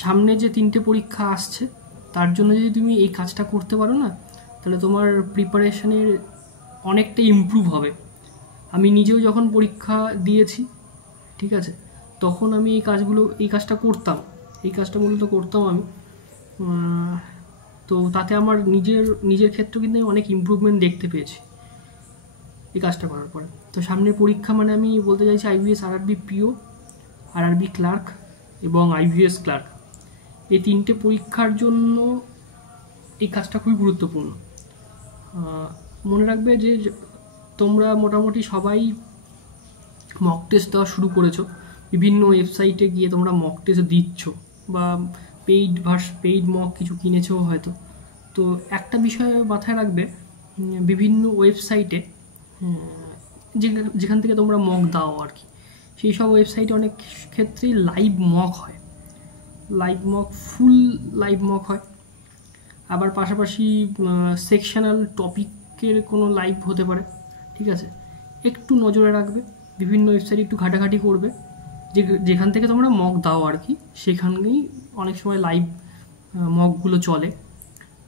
সামনে যে 3টে পরীক্ষা আসছে তার জন্য যদি তুমি এই কাজটা করতে পারো না, তাহলে তোমার প্রিপারেশনের অনেকটা ইমপ্রুভ হবে। আমি নিজেও যখন পরীক্ষা দিয়েছি, ঠিক আছে, তখন আমি এই কাজটা করতাম, এই কাজটা মূলত করতাম আমি। তো তাতে আমার নিজের ক্ষেত্রে কিন্তু আমি অনেক ইমপ্রুভমেন্ট দেখতে পেয়েছি এই কাজটা করার পরে। তো সামনের পরীক্ষা মানে আমি বলতে চাইছি IBPS RRB PO, RRB clerk এবং আইবিএস ক্লার্ক, এই 3টে পরীক্ষার জন্য এই কাজটা খুবই গুরুত্বপূর্ণ। মনে রাখবে যে তোমরা মোটামুটি সবাই মক টেস্ট দেওয়া শুরু করেছো, বিভিন্ন ওয়েবসাইটে গিয়ে তোমরা মক টেস্ট দিচ্ছ বা পেইড মক কিছু কিনেছো হয়তো। তো একটা বিষয় মাথায় রাখবে, বিভিন্ন ওয়েবসাইটে যেখান থেকে তোমরা মক দাও আর কি, সেই সব ওয়েবসাইটে অনেক ক্ষেত্রেই লাইভ মক হয়, ফুল লাইভ মক হয়। আবার পাশাপাশি সেকশনাল টপিকের কোনো লাইভ হতে পারে, ঠিক আছে। একটু নজরে রাখবে, বিভিন্ন ওয়েবসাইটে একটু ঘাটাঘাটি করবে, যেখান থেকে তোমরা মক দাও আর কি, সেখানেই অনেক সময় লাইভ মকগুলো চলে।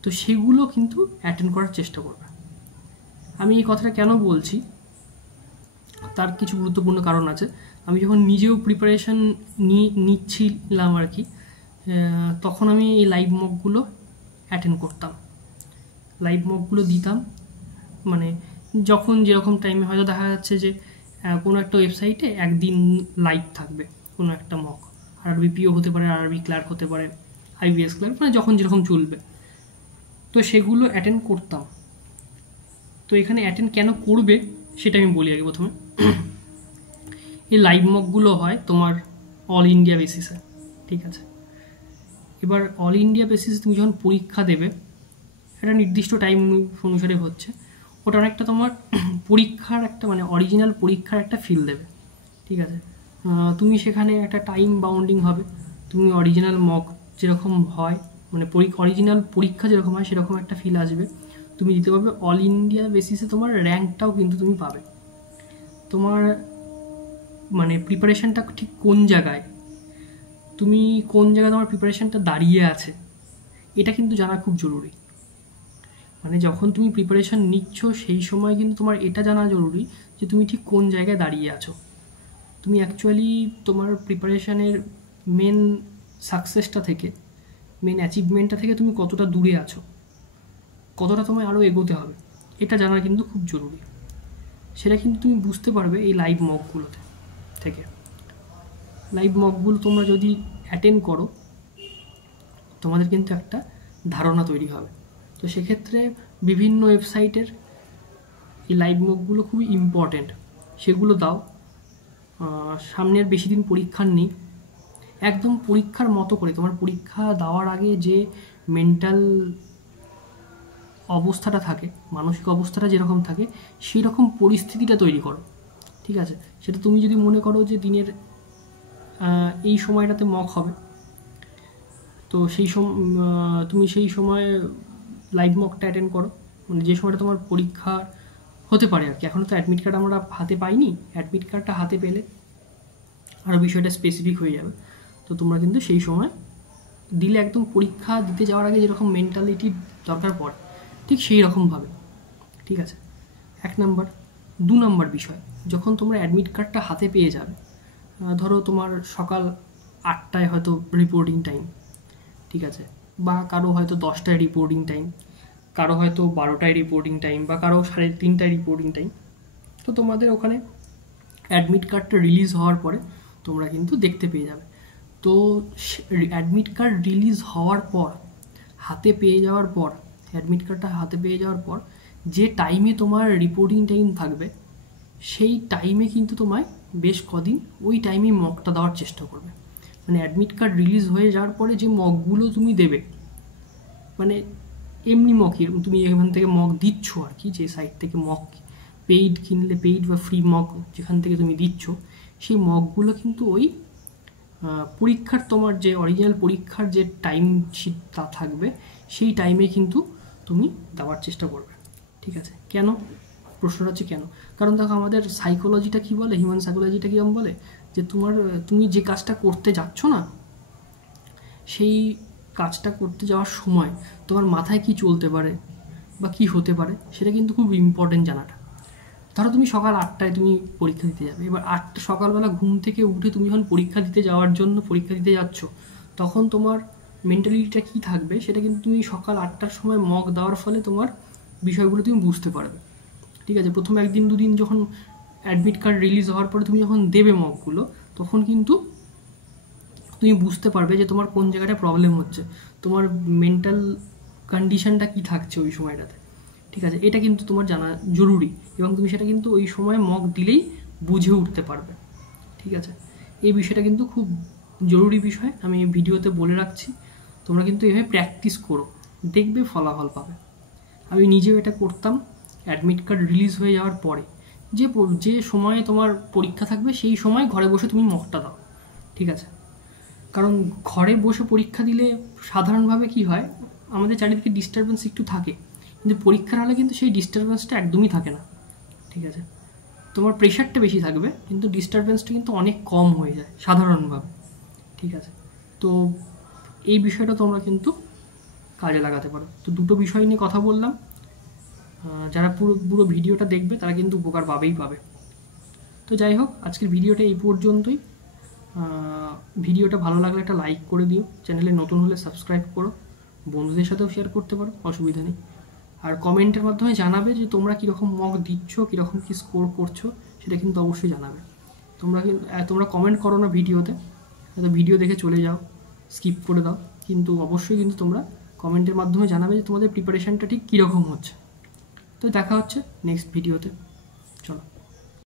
তো সেগুলো কিন্তু অ্যাটেন্ড করার চেষ্টা করবে। আমি এই কথাটা কেন বলছি, তার কিছু গুরুত্বপূর্ণ কারণ আছে। আমি যখন নিজেও প্রিপারেশান নিচ্ছিলাম আর কি, তখন আমি এই লাইভ মকগুলো অ্যাটেন্ড করতাম, লাইভ মকগুলো দিতাম। মানে যখন যেরকম টাইমে হয়তো দেখা যাচ্ছে যে কোনো একটা ওয়েবসাইটে একদিন লাইভ থাকবে কোনো একটা মক, আরআরবি পিও হতে পারে, আরআরবি ক্লার্ক হতে পারে, আইবিএস ক্লার্ক, মানে যখন যেরকম চলবে, তো সেগুলো অ্যাটেন্ড করতাম। তো এখানে অ্যাটেন্ড কেন করবে সেটা আমি বলি আগে প্রথমে। এই লাইভ মকগুলো হয় তোমার অল ইন্ডিয়া বেসিসে, ঠিক আছে। এবার অল ইন্ডিয়া বেসিসে তুমি যখন পরীক্ষা দেবে, একটা নির্দিষ্ট টাইম অনুসারে হচ্ছে, ওটা অনেকটা তোমার পরীক্ষার একটা মানে অরিজিনাল পরীক্ষার একটা ফিল দেবে, ঠিক আছে। তুমি সেখানে একটা টাইম বাউন্ডিং হবে, তুমি অরিজিনাল মক যেরকম হয় মানে অরিজিনাল পরীক্ষা যেরকম হয় সেরকম একটা ফিল আসবে, তুমি দিতে পারবে। অল ইন্ডিয়া বেসিসে তোমার র্যাঙ্কটাও কিন্তু তুমি পাবে। তোমার মানে প্রিপারেশানটা ঠিক কোন জায়গায় তোমার প্রিপারেশানটা দাঁড়িয়ে আছে, এটা কিন্তু জানা খুব জরুরি। মানে যখন তুমি প্রিপারেশান নিচ্ছ সেই সময় কিন্তু তোমার এটা জানা জরুরি যে তুমি ঠিক কোন জায়গায় দাঁড়িয়ে আছো, তুমি অ্যাকচুয়ালি তোমার প্রিপারেশানের মেন সাকসেসটা থেকে, মেন অ্যাচিভমেন্টটা থেকে তুমি কতটা দূরে আছো, কতটা তোমায় আরও এগোতে হবে, এটা জানা কিন্তু খুব জরুরি। সেটা কিন্তু তুমি বুঝতে পারবে এই লাইভ মকগুলোতে থেকে। লাইভ মকগুলো তোমরা যদি অ্যাটেন্ড করো, তোমাদের কিন্তু একটা ধারণা তৈরি হবে। তো সেক্ষেত্রে বিভিন্ন ওয়েবসাইটের এই লাইভ মকগুলো খুবই ইম্পর্টেন্ট, সেগুলো দাও। সামনের বেশি দিন পরীক্ষার নেই, একদম পরীক্ষার মতো করে তোমার পরীক্ষা দেওয়ার আগে যে মেন্টাল অবস্থাটা থাকে, মানসিক অবস্থাটা যেরকম থাকে, সেই রকম পরিস্থিতিটা তৈরি করো, ঠিক আছে। সেটা তুমি যদি মনে করো যে দিনের এই সময়টাতে মক হবে, তো তুমি সেই সময় লাইভ মকটা অ্যাটেন্ড করো, মানে যে সময়টা তোমার পরীক্ষা হতে পারে আর কি। এখনও তো অ্যাডমিট কার্ড আমরা হাতে পাইনি, অ্যাডমিট কার্ডটা হাতে পেলে আরও বিষয়টা স্পেসিফিক হয়ে যাবে। তো তোমরা কিন্তু সেই সময় দিলে একদম পরীক্ষা দিতে যাওয়ার আগে যেরকম মেন্টালিটির দরকার পড়ে, ঠিক সেই রকমভাবে, ঠিক আছে। 1 নাম্বার। 2 নাম্বার বিষয়, যখন তোমরা অ্যাডমিট কার্ডটা হাতে পেয়ে যাবে, ধরো তোমার সকাল 8টায় হয়তো রিপোর্টিং টাইম, ঠিক আছে, বা কারো হয়তো 10টায় রিপোর্টিং টাইম, কারো হয়তো 12টায় রিপোর্টিং টাইম, বা কারো 3:30টায় রিপোর্টিং টাইম। তো তোমাদের ওখানে অ্যাডমিট কার্ডটা রিলিজ হওয়ার পরে তোমরা কিন্তু দেখতে পেয়ে যাবে। তো অ্যাডমিট কার্ড রিলিজ হওয়ার পর, অ্যাডমিট কার্ডটা হাতে পেয়ে যাওয়ার পর যে টাইমে তোমার রিপোর্টিং টাইম থাকবে, সেই টাইমে কিন্তু তোমায় বেশ কদিন ওই টাইমেই মকটা দেওয়ার চেষ্টা করবে। মানে অ্যাডমিট কার্ড রিলিজ হয়ে যাওয়ার পরে যে মকগুলো তুমি দেবে, মানে এমনি মকই তুমি এখান থেকে মক দিচ্ছ আর কি, যে সাইট থেকে মক পেইড কিনলে, পেইড বা ফ্রি মক যেখান থেকে তুমি দিচ্ছ, সেই মকগুলো কিন্তু ওই পরীক্ষার তোমার যে অরিজিনাল পরীক্ষার যে টাইম শিটটা থাকবে, সেই টাইমে কিন্তু তুমি দেওয়ার চেষ্টা করবে, ঠিক আছে। কেন? প্রশ্নটা হচ্ছে কেন? কারণ দেখো আমাদের সাইকোলজিটা কী বলে, হিউম্যান সাইকোলজিটা কীরকম বলে, যে তুমি যে কাজটা করতে যাচ্ছ না, সেই কাজটা করতে যাওয়ার সময় তোমার মাথায় কি চলতে পারে বা কি হতে পারে সেটা কিন্তু খুব ইম্পর্টেন্ট জানাটা। ধরো তুমি সকাল 8টায় তুমি পরীক্ষা দিতে যাবে, এবার 8টা সকালবেলা ঘুম থেকে উঠে তুমি যখন পরীক্ষা দিতে যাওয়ার জন্য পরীক্ষা দিতে যাচ্ছ, তখন তোমার মেন্টালিটিটা কী থাকবে সেটা কিন্তু তুমি সকাল 8টার সময় মক দেওয়ার ফলে তোমার বিষয়গুলো তুমি বুঝতে পারবে। ঠিক আছে, প্রথম 1 দিন 2 দিন যখন অ্যাডমিট কার্ড রিলিজ হওয়ার পরে তুমি যখন দেবে মকগুলো, তখন কিন্তু তুমি বুঝতে পারবে যে তোমার কোন জায়গাটায় প্রবলেম হচ্ছে, তোমার মেন্টাল কন্ডিশনটা কী থাকছে ওই সময়টাতে। ঠিক আছে, এটা কিন্তু তোমার জানা জরুরি এবং তুমি সেটা কিন্তু ওই সময় মক দিলেই বুঝে উঠতে পারবে। ঠিক আছে, এই বিষয়টা কিন্তু খুব জরুরি বিষয়, আমি ভিডিওতে বলে রাখছি। তোমরা কিন্তু এভাবে প্র্যাকটিস করো, দেখবে ফলাফল পাবে। আমি নিজেও এটা করতাম অ্যাডমিট কার্ড রিলিজ হয়ে যাওয়ার পরে। যে সময়ে তোমার পরীক্ষা থাকবে সেই সময় ঘরে বসে তুমি মকটা দাও। ঠিক আছে, কারণ ঘরে বসে পরীক্ষা দিলে সাধারণভাবে কি হয়, আমাদের চারিদিকে ডিস্টারবেন্স একটু থাকে, কিন্তু পরীক্ষার হলে কিন্তু সেই ডিস্টারবেন্সটা একদমই থাকে না। ঠিক আছে, তোমার প্রেশারটা বেশি থাকবে কিন্তু ডিস্টারবেন্সটা কিন্তু অনেক কম হয়ে যায় সাধারণভাবে। ঠিক আছে, তো এই বিষয়টা তোমরা কিন্তু কাজে লাগাতে পারো। তো দুটো বিষয় নিয়ে কথা বললাম, যারা পুরো ভিডিওটা দেখবে তারা কিন্তু উপকার পাবেই পাবে। তো যাই হোক, আজকের ভিডিওটা এই পর্যন্তই। ভিডিওটা ভালো লাগলে একটা লাইক করে দিও, চ্যানেলে নতুন হলে সাবস্ক্রাইব করো, বন্ধুদের সাথেও শেয়ার করতে পারো, অসুবিধা নেই। আর কমেন্টের মাধ্যমে জানাবে যে তোমরা কীরকম মক দিচ্ছ, কীরকম কী স্কোর করছো, সেটা কিন্তু অবশ্যই জানাবে। তোমরা কমেন্ট করো না ভিডিওতে, হয়তো ভিডিও দেখে চলে যাও, স্কিপ করে দাও, কিন্তু অবশ্যই কিন্তু তোমরা কমেন্টের মাধ্যমে জানাবে যে তোমাদের প্রিপারেশানটা ঠিক কীরকম হচ্ছে। তো দেখা হচ্ছে নেক্সট ভিডিওতে, চলো।